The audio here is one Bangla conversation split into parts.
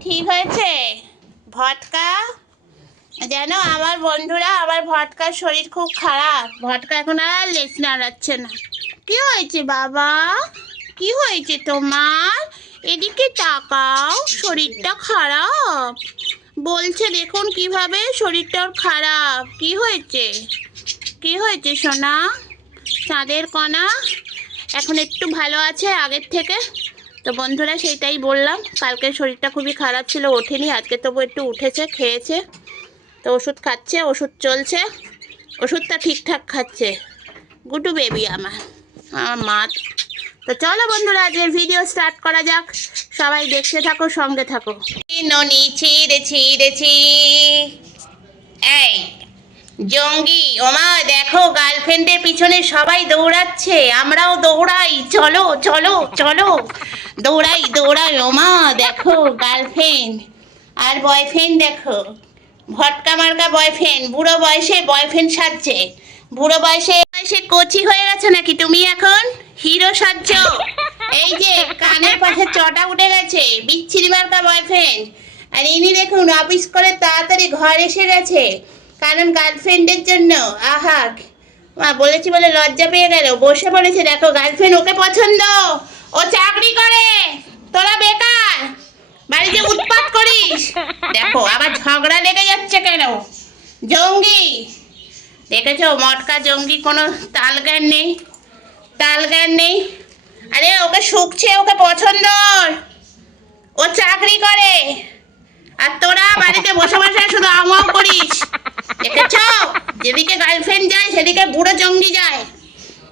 ঠিক হয়েছে? ভটকা? যেন আমার বন্ধুরা আমার ভটকার শরীর খুব খারাপ। ভটকা এখন আর লেস নাড়াচ্ছে না। কি হয়েছে বাবা? কি হয়েছে তোমার? এদিকে তাকাও, শরীরটা খারাপ। বলছে, দেখুন কীভাবে শরীরটা খারাপ। কি হয়েছে? কি হয়েছে সোনা? চাঁদের কণা? এখন একটু ভালো আছে আগের থেকে? তো বন্ধুরা সেইটাই বললাম। কালকে শরীরটা খুবই খারাপ ছিল, ওঠেনি, আজকে তবু একটু উঠেছে, খেয়েছে। তো ওষুধ খাচ্ছে, ওষুধ চলছে, ওষুধটা ঠিকঠাক খাচ্ছে। গুটু বেবি আমার আমার মা। তো চলো বন্ধুরা, আজকের ভিডিও স্টার্ট করা যাক। সবাই দেখতে থাকো, সঙ্গে থাকো। ননি ছিঁড়ে ছিঁড়েছি এই জঙ্গি, ওমা, দেখো গার্লফ্রেন্ডের পিছনে সবাই দৌড়াচ্ছে, আমরাও দৌড়াই, চলো চলো চলো। দৌড়াই দৌড়াই, ওমা, দেখো গার্লফ্রেন্ড। আর বয়ফ্রেন্ড দেখো, ভটকা মার্কা বয়ফ্রেন্ড, বুড়ো বয়সে বয়ফ্রেন্ড সাজছে। বুড়ো বয়সে বয়সে কচি হয়ে গেছে নাকি তুমি এখন? হিরো সাজছ। এই যে, কানের পাশে চটা উঠে গেছে, বিচ্ছিরি মার্কা বয়ফ্রেন্ড। আর ইনি দেখুন, অফিস করে তাড়াতাড়ি ঘর এসে গেছে। কারণ গার্লফ্রেন্ডের জন্য, আহা, মা বলেছি বলে লজ্জা পেয়ে গেল, বসে পড়েছে, দেখো গার্লফ্রেন্ড ওকে পছন্দ, ও চাকরি করে, তোরা বেকার, বাড়িতে উৎপাত করিস, দেখো আবার ঝগড়া লেগে যাচ্ছে কেন, জঙ্গি, দেখেছ মটকা জঙ্গি কোনো তাল জ্ঞান নেই, তাল জ্ঞান নেই, আরে ওকে শুকছে, ওকে পছন্দ, ও চাকরি করে, আর তোরা বাড়িতে বসে বসে শুধু আমাও করিস দেখেছ যেদিকে গার্লফ্রেন্ড যায় সেদিকে বুড়ো যায়।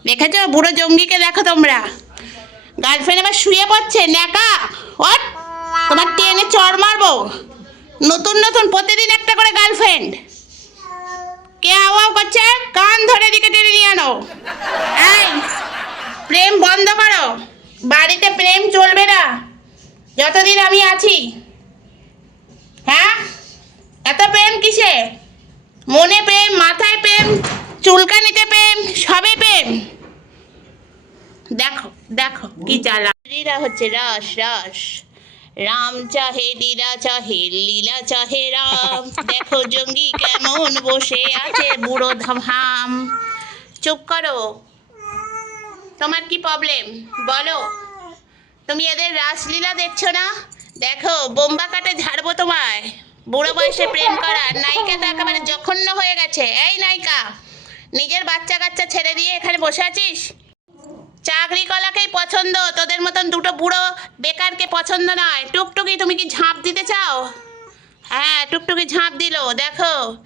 দেখেছ? বুড়ো জঙ্গিকে দেখো তোমরা। গার্লফ্রেন্ড আবার শুয়ে পড়ছে, ন্যাকা। ওট তোমার টেনে চড় মারবো। নতুন নতুন, প্রতিদিন একটা করে গার্লফ্রেন্ড কে আওয়াও করছে? কান ধরে দিকে টেনে নিয়ে আনো। এই, প্রেম বন্ধ করো। বাড়িতে প্রেম চলবে না। যতদিন আমি আছি। হ্যাঁ? এত প্রেম কিসে? মনে প্রেম, মাথায় প্রেম চুলকানিতে প্রেম, সবে প্রেম। দেখো দেখো কি জ্বালা। লীলা হচ্ছে রস রস। রাম চাহে, লীলা চাহে লীলা চাহে রাম। দেখো জঙ্গি কেমন বসে আছে বুড়ো ধাম চুপ করো। তোমার কি প্রবলেম বলো। তুমি এদের রাসলীলা দেখছ না? দেখো, বোম্বা কাটে ঝাড়বো তোমায়। বুড়ো বয়সে প্রেম করা নায়িকা তো একেবারে জঘন্য হয়ে গেছে। এই নায়িকা। নিজের বাচ্চা কাচ্চা ছেড়ে দিয়ে এখানে বসে আছিস? চাকরি কলাকেই পছন্দ, তোদের মতন দুটো বুড়ো বেকারকে পছন্দ নয়। টুকটুকি তুমি কি ঝাঁপ দিতে চাও? হ্যাঁ টুকটুকি ঝাঁপ দিল, দেখো।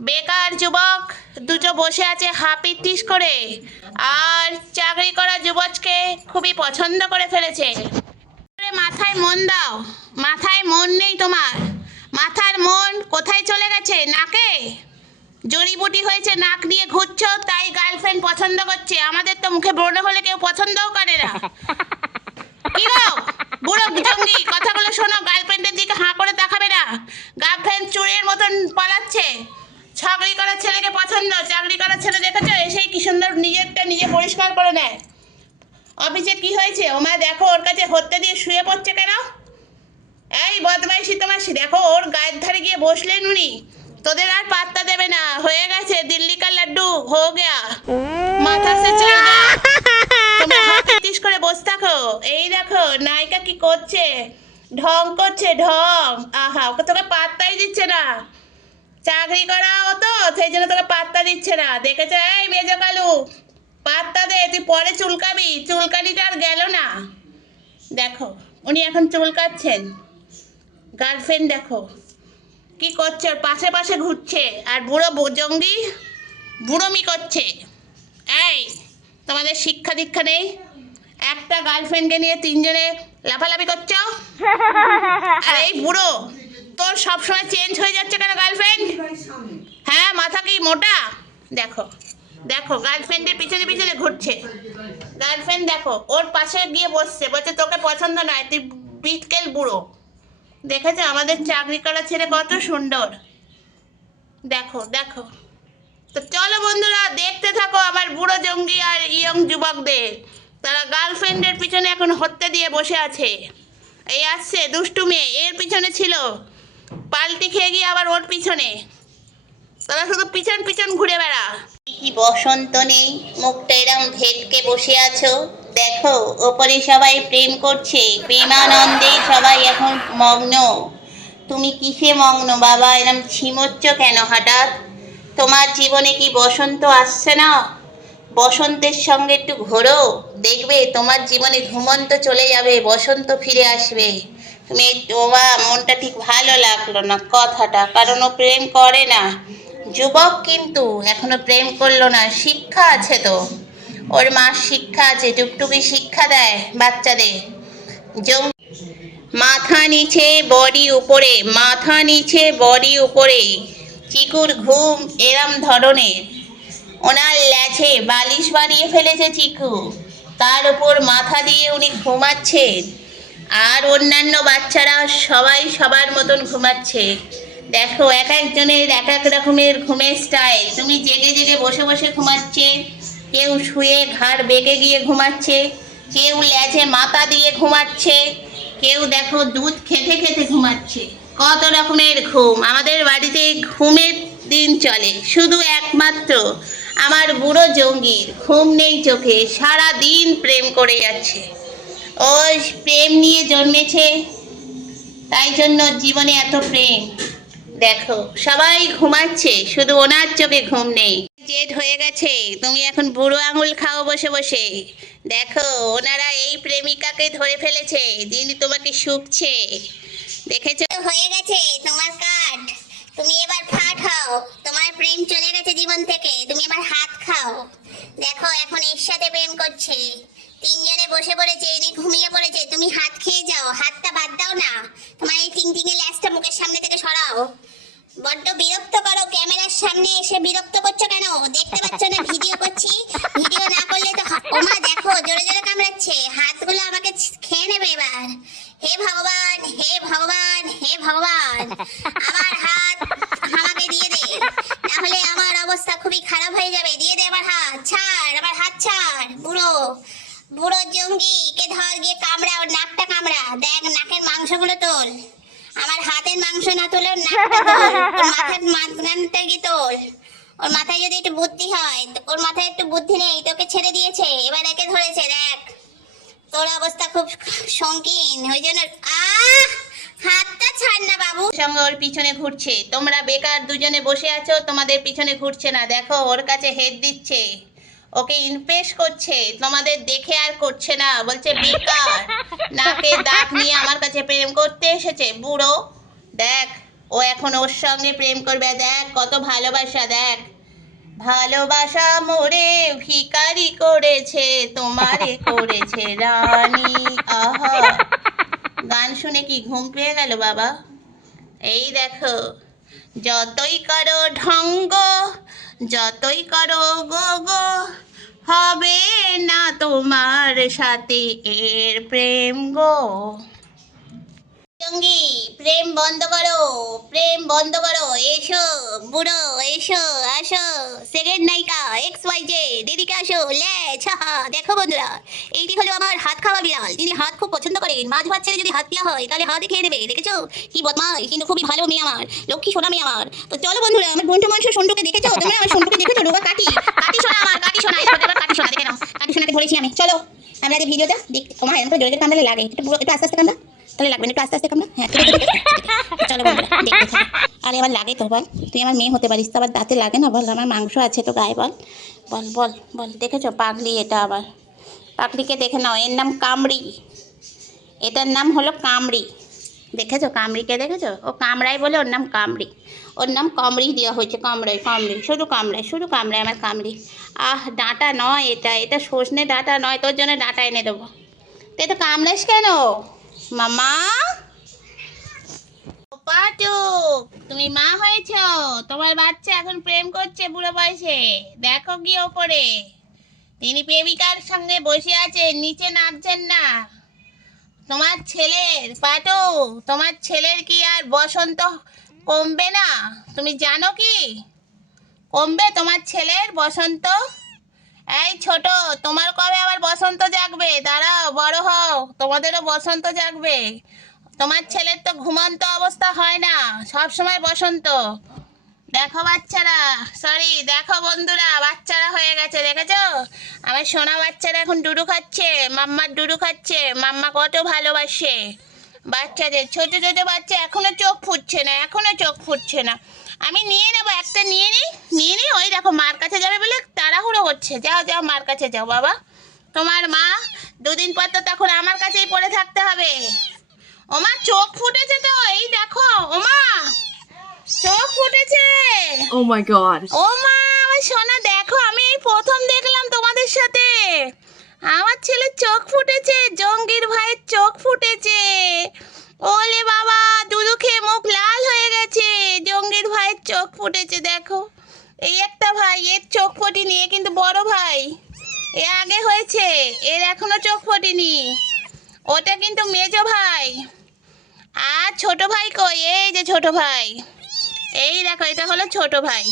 বেকার যুবক, দুটো বসে আছে হাপিটিস করে। আর চাকরি করা যুবককে খুবই পছন্দ করে ফেলেছে। মাথায় মন দাও। মাথায় মন নেই তোমার। মাথার মন কোথায় চলে গেছে? নাকে? জড়িবুটি হয়েছে, নাক নিয়ে ঘুরছো, তাই গার্লফ্রেন্ড পছন্দ করছে। আমাদের তো মুখে ব্রণ হলে কেউ পছন্দও করে না। কি গো? বুড়ো জঙ্গি, কথাগুলো শোনো গার্লফ্রেন্ডের দিকে হাঁ করে তাকাবে না। গার্লফ্রেন্ড চুরের মতন পালাচ্ছে। চাকরি করা ছেলেকে পছন্দ, চাকরি করা ছেলে দেখেছ? এসেই কি সুন্দর নিজেরটা নিজে পরিষ্কার করে নেয়। অফিসে কি হয়েছে? ওমা, দেখো, ওর কাছে হত্যা দিয়ে শুয়ে পড়ছে কেন? এই বদমাইশি তোমাশি দেখো, ওর গায়ের ধারে গিয়ে বসলেন উনি। তোদের আর পাত্তা দেবে না। হয়ে গেছে দিল্লি কা লাড্ডু, হো গেয়া। মাথা সে চল করে বসে থাকো। এই দেখো, নায়িকা কি করছে? ঢং করছে, ঢং। আহা, ওকে তোকে পাত্তাই দিচ্ছে না। চাকরি করা হতো সেই জন্য তোকে পাত্তা দিচ্ছে না। দেখেছ? এই মেজো কালু, পাত্তা দে, তুই পরে চুলকাবি। চুলকানিটা আর গেল না। দেখো, উনি এখন চুলকাচ্ছেন। গার্লফ্রেন্ড দেখো। কি করছে? ওর পাশে পাশে ঘুরছে। আর বুড়ো জঙ্গি? বুড়োমি করছে। এই, তোমাদের শিক্ষা দীক্ষা নেই? একটা গার্লফ্রেন্ডকে নিয়ে তিনজনে লাফালাফি করছ? আর এই বুড়ো, তোর সবসময় চেঞ্জ হয়ে যাচ্ছে কেন গার্লফ্রেন্ড? হ্যাঁ মাথা কি মোটা? দেখো দেখো, গার্লফ্রেন্ডের পিছনে পিছনে ঘুরছে। গার্লফ্রেন্ড দেখো, ওর পাশে গিয়ে বসছে। বলছে, তোকে পছন্দ নয়, তুই বিটকেল বুড়ো। দেখেছ আমাদের চাকরি করা ছেলে কত সুন্দর। দেখো দেখো। তো চলো বন্ধুরা, দেখতে থাকো আমার বুড়ো জঙ্গি আর ইয়ং যুবকদের। তারা গার্লফ্রেন্ডের পিছনে এখন হত্যা দিয়ে বসে আছে। এই আসছে দুষ্টু মেয়ে, এর পিছনে ছিল। পাল্টি খেয়ে গিয়ে আবার ওর পিছনে। তারা শুধু পিছন পিছন ঘুরে বেড়া কি বসন্ত নেই, মুখটা এরম ভেটকে বসে আছো। দেখো, ওপরে সবাই প্রেম করছে। প্রেমানন্দে সবাই এখন মগ্ন। তুমি কিসে মগ্ন বাবা? এরম ছিমচ্ছ কেন হঠাৎ? তোমার জীবনে কি বসন্ত আসছে না? বসন্তের সঙ্গে একটু ঘোরো। দেখবে তোমার জীবনে ঘুমন্ত চলে যাবে, বসন্ত ফিরে আসবে। তুমি তোমা মনটা ঠিক ভালো লাগল না কথাটা, কারণ ও প্রেম করে না। যুবক কিন্তু, এখনও প্রেম করল না। শিক্ষা আছে তো। ওর মার শিক্ষা আছে টুকটুকি শিক্ষা দেয় বাচ্চাদের। মাথা নিচে, বডি উপরে, মাথা নিচে, বডি উপরে, চিকুর ঘুম এরম ধরনের। ওনার ল্যাচে বালিশ বানিয়ে ফেলেছে চিকু। তার উপর মাথা দিয়ে উনি ঘুমাচ্ছেন। আর অন্যান্য বাচ্চারা সবাই সবার মতন ঘুমাচ্ছে। দেখো, এক একজনের এক এক রকমের ঘুমের স্টাইল তুমি জেগে জেগে বসে বসে ঘুমাচ্ছে। কেউ শুয়ে ঘাড় বেঁকে গিয়ে ঘুমাচ্ছে, কেউ ল্যাচে মাথা দিয়ে ঘুমাচ্ছে, কেউ দেখো দুধ খেতে খেতে ঘুমাচ্ছে। কত রকমের ঘুম, আমাদের বাড়িতে ঘুমের দিন চলে, শুধু একমাত্র আমার বুড়ো জঙ্গির ঘুম নেই চোখে সারা দিন প্রেম করে যাচ্ছে। ও প্রেম নিয়ে জন্মেছে, তাই জন্য জীবনে এত প্রেম। দেখো, সবাই ঘুমাচ্ছে, শুধু ওনার চোখে ঘুম নেই। জেদ হয়ে গেছে। তুমি এখন বুড়ো আঙুল খাও বসে বসে। দেখো, ওনারা এই প্রেমিকাকে ধরে ফেলেছে, যিনি তোমাকে শুকছে। দেখেছ? হয়ে গেছে, তোমার কাঠ তুমি এবার ফাট হও। তোমার প্রেম চলে গেছে জীবন থেকে। তুমি এবার হাত খাও। দেখো, এখন এর সাথে প্রেম করছে। তিনজনে বসে পড়েছে, এদিক ঘুমিয়ে পড়েছে। তুমি হাত খেয়ে যাও, হাতটা বাদ দাও না। তোমার এই তিন তিনে ল্যাসটা মুখের সামনে থেকে সরাও। বড্ড বিরক্ত করো, ক্যামেরার সামনে এসে বিরক্ত করছ কেন? দেখতে পাচ্ছ না, ভিডিও করছি। ভিডিও না করলে তো ওমা দেখো, জোরে জোরে কামড়াচ্ছে। হাতগুলো আমাকে খেয়ে নেবে এবার। হে ভগবান হে ভগবান হে ভগবান আমার হাত আমাকে দিয়ে দে নাহলে আমার অবস্থা খুবই খারাপ হয়ে যাবে দিয়ে দে আমার হাত ছাড় আমার হাত ছাড় বুড়ো বুড়ো জঙ্গি কে ধর গিয়ে কামড়া ওর নাকটা কামড়া দেখ নাকের মাংসগুলো তোল আমার হাতের মাংস না তোলে মাথার মাঝখানটা গিয়ে তোল ওর মাথায় যদি একটু বুদ্ধি হয় ওর মাথায় একটু বুদ্ধি নেই, তোকে ছেড়ে দিয়েছে, এবার একে ধরেছে, দেখ। তোর অবস্থা খুব সংকীর্ণ ওই জন্য হাতটা ছাড় না, বাবু। সঙ্গে ওর পিছনে ঘুরছে। তোমরা বেকার দুজনে বসে আছো, তোমাদের পিছনে ঘুরছে না। দেখো, ওর কাছে হেড দিচ্ছে। ওকে ইনফেস করছে। তোমাদের দেখে আর করছে না। বলছে, বেকার। নাকে দাগ নিয়ে আমার কাছে প্রেম করতে এসেছে, বুড়ো। দেখ, ও এখন ওর সঙ্গে প্রেম করবে, দেখ কত ভালোবাসা, দেখ। ভালোবাসা মোরে ভিকারি করেছে, তোমারে করেছে রানী, আহা। গান শুনে কি ঘুম পেয়ে গেল বাবা? এই দেখো, যতই করো ঢঙ্গ, যতই করো গো গো হবে না তোমার সাথে এর প্রেম গো। জঙ্গি প্রেম বন্ধ করো, প্রেম বন্ধ করো, এসো, বুড়ো, এসো, আসো সেকেন্ড নায়িকা এক্স ওয়াই জে দিদিকে আসো, লে ছাহা দেখো বন্ধুরা এইটি হলো আমার হাত খাওয়া বিড়াল। যিনি হাত খুব পছন্দ করেন মাছ ভাত ছেড়ে যদি হাত দেওয়া হয়, তাহলে হাতে খেয়ে নেবে, দেখেছ? কি বদমাই কিন্তু খুবই ভালো মেয়ে আমার, লক্ষ্মী সোনা মেয়ে আমার। তো চলো বন্ধুরা, আমার বন্ধু মানুষ সন্টুকে দেখেছ? তোমরা আমার সন্টুকে দেখেছ? রোগা কাটি কাটি সোনা আমার, কাটি সোনা কাটি সোনা, দেখে নাও, কাটি সোনাকে ধরেছি আমি। চলো, আমরা যে ভিডিওটা দেখ তোমার এরকম জোরে কামড়ালে লাগে, একটু পুরো- একটু আস্তে আস্তে কামড়া। তাহলে লাগবে না একটু আস্তে আস্তে কামড়া হ্যাঁ। চলো আরে আবার লাগে তো, বল। তুই আমার মেয়ে হতে পারিস তো, আবার দাঁতে লাগে না, বল। আমার মাংস আছে তো গায়ে, বল। বল বল বল। দেখেছ? পাগলি এটা আবার। পাগলিকে দেখে নাও, এর নাম কামড়ি। এটার নাম হলো কামড়ি। দেখেছ? কামড়িকে দেখেছ? ও কামড়ায় বলে ওর নাম কামড়ি। ওর নাম কামড়ি দেওয়া হয়েছে কামড়াই কামড়ি। শুধু কামড়ায় শুধু কামড়ায় আমার কামড়ি। আহ, ডাঁটা নয় এটা। এটা সজনে ডাঁটা নয়, তোর জন্য ডাঁটা এনে দেবো। তুই তো কামড়াস কেন? মামা? তুমি মা হয়েছ? তোমার বাচ্চা এখন প্রেম করছে বুড়ো বয়সে। দেখো কি ওপরে। তিনি প্রেমিকার সঙ্গে বসে আছেন, নিচে নামছেন না। তোমার ছেলের, পাটু, তোমার ছেলের কি আর বসন্ত কমবে না? তুমি জানো কি? কমবে তোমার ছেলের বসন্ত? এই ছোট, তোমার কবে আবার বসন্ত জাগবে? দাঁড়াও, বড় হও, তোমাদেরও বসন্ত জাগবে। তোমার ছেলের তো ঘুমন্ত অবস্থা হয় না, সব সময় বসন্ত। দেখো বাচ্চারা সরি দেখো বন্ধুরা, বাচ্চারা হয়ে গেছে, দেখেছ? আমার সোনা বাচ্চারা এখন ডুডু খাচ্ছে মাম্মার ডুডু খাচ্ছে, মাম্মা কত ভালোবাসে। বাচ্চাদের, ছোট ছোট বাচ্চা এখনও চোখ ফুটছে না, এখনও চোখ ফুটছে না। আমি নিয়ে নেব একটা নিয়ে নিই নিয়ে নিই ওই দেখো মার কাছে যাবে বলে তাড়াহুড়ো হচ্ছে। যাও যাও মার কাছে যাও বাবা। তোমার মা দুদিন পর তো তখন আমার কাছেই পড়ে থাকতে হবে। ওমা চোখ ফুটেছে তো এই দেখো ওমা চোখ ফুটেছে। Oh my god. ও মা আমার সোনা দেখো আমি এই প্রথম দেখলাম তোমাদের সাথে। আমার ছেলে চোখ ফুটেছে জঙ্গির ভাইয়ের চোখ ফুটেছে ওলে বাবা দুধু খেয়ে মুখ লাল হয়ে গেছে জঙ্গির ভাইয়ের চোখ ফুটেছে, দেখো। এই একটা ভাই, এর চোখ ফোটেনি, এ কিন্তু বড় ভাই। এ আগে হয়েছে, এর এখনও চোখ ফোটেনি। ওটা কিন্তু মেজো ভাই। আর ছোট ভাই কই? এই যে ছোট ভাই। এই দেখো, এটা হলো ছোট ভাই।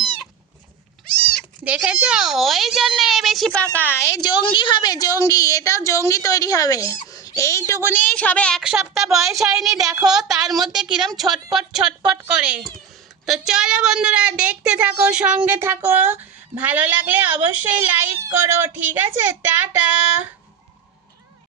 দেখেছ? ওই জন্য বেশি পাকা। এ জঙ্গি হবে, জঙ্গি। এটাও জঙ্গি তৈরি হবে। এইটুকুনি সবে এক সপ্তাহ বয়স হয়নি, দেখো। তার মধ্যে কিরম ছটপট ছটপট করে। তো চলো বন্ধুরা, দেখতে থাকো, সঙ্গে থাকো। ভালো লাগলে অবশ্যই লাইক করো, ঠিক আছে? টাটা!